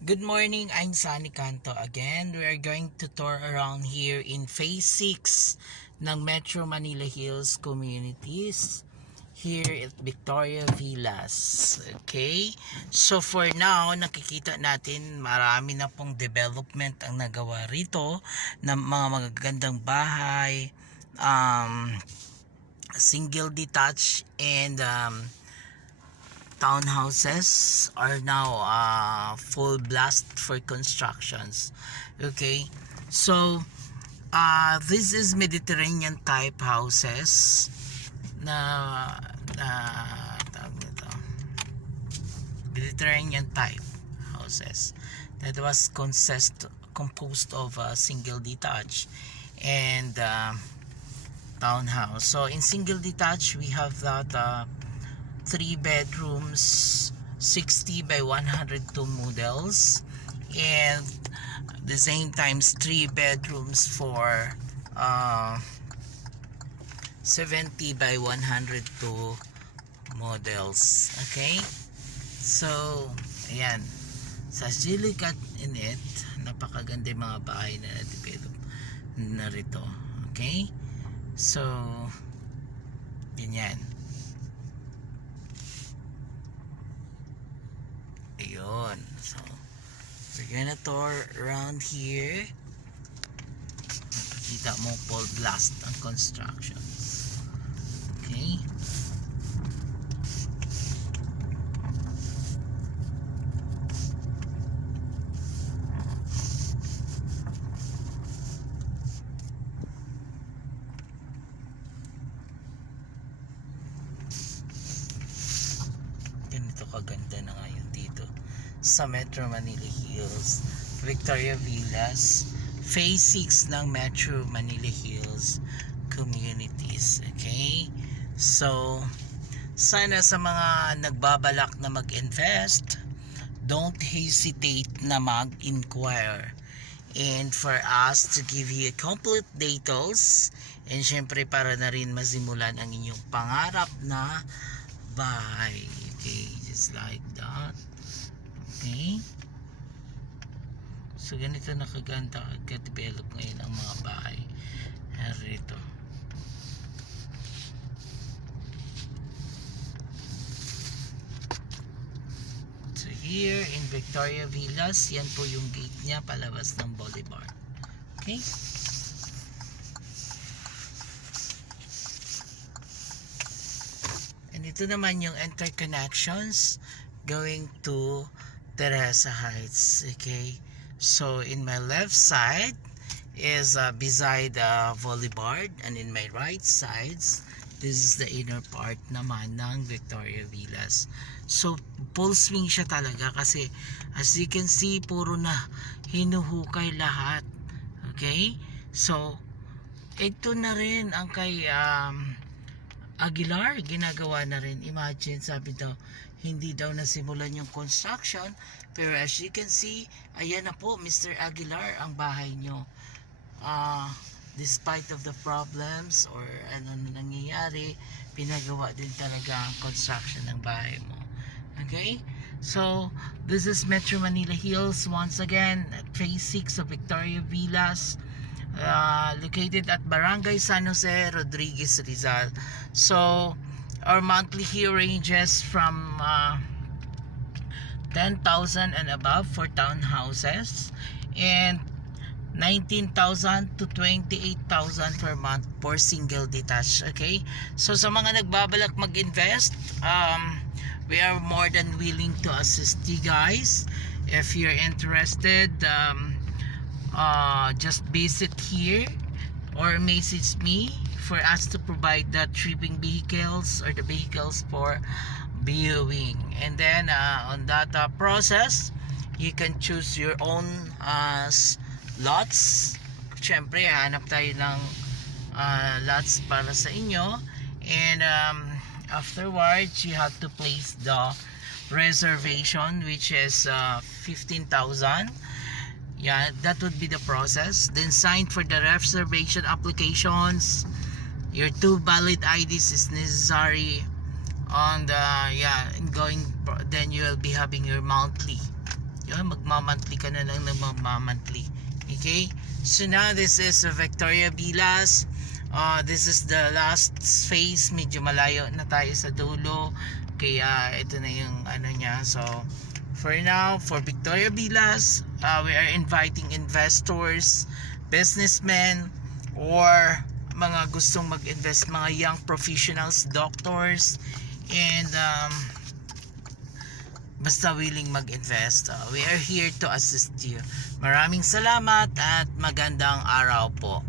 Good morning, I'm Sunny Canto again. We are going to tour around here in Phase 6 ng Metro Manila Hills Communities here at Victoria Villas. Okay? So for now, nakikita natin marami na pong development ang nagawa rito ng mga magagandang bahay, single detached and townhouses are now full blast for constructions. Okay, so this is Mediterranean type houses na tawag nito, Mediterranean type houses that was composed of single detached and townhouse. So in single detached we have that 3 bedrooms, 60 by 102 models, and the same times 3 bedrooms for 70 by 102 models. Okay, so ayan, sa Silicat in it, napakaganda yung mga bahay na na-develop na rito. Okay, so ganyan. Ayun. So, we're gonna tour around here. Makikita mo full blast ang construction. Okay. Ganito kaganda na ngayon dito sa Metro Manila Hills, Victoria Villas, Phase 6 ng Metro Manila Hills Communities. Okay, so sana sa mga nagbabalak na mag-invest, don't hesitate na mag-inquire, and for us to give you complete details, and syempre para na rin masimulan ang inyong pangarap na bahay. Okay, just like that. Okay, so ganito nakaganda ka-develop ngayon ang mga bahay rito. So here in Victoria Villas, yan po yung gate niya palabas ng Boulevard. Okay, and ito naman yung interconnections going to Teresa Heights. Okay, so in my left side is beside Boulevard, and in my right sides, this is the inner part naman ng Victoria Villas. So full swing siya talaga kasi as you can see, puro na hinuhukay lahat. Okay, so ito na rin ang kay Aguilar, ginagawa na rin. Imagine, sabi daw, hindi daw nasimulan yung construction, pero as you can see, ayan na po, Mr. Aguilar, ang bahay nyo. Despite of the problems or ano na nangyayari, pinagawa din talaga ang construction ng bahay mo. Okay, so this is Metro Manila Hills once again at Phase 6 of Victoria Villas, located at Barangay San Jose, Rodriguez, Rizal. So our monthly here ranges from 10,000 and above for townhouses, and 19,000 to 28,000 per month for single detached. Okay, so sa mga nagbabalak mag-invest, we are more than willing to assist you guys. If you're interested, just visit here or message me for us to provide the tripping vehicles or the vehicles for viewing. And then on that process, you can choose your own lots. Syempre, hanap tayo ng lots para sa inyo, and afterwards you have to place the reservation, which is 15,000. Yeah, that would be the process. Then sign for the reservation applications. Your 2 valid IDs is necessary. On the then you will be having your monthly Yun, magmamonthly ka na lang ng magmamonthly. Okay? So now this is Victoria Villas. This is the last phase. Medyo malayo na tayo sa dulo. Kaya ito na yung ano niya. So for now, for Victoria Villas, we are inviting investors, businessmen, or mga gustong mag-invest, mga young professionals, doctors, and basta willing mag-invest. We are here to assist you. Maraming salamat at magandang araw po.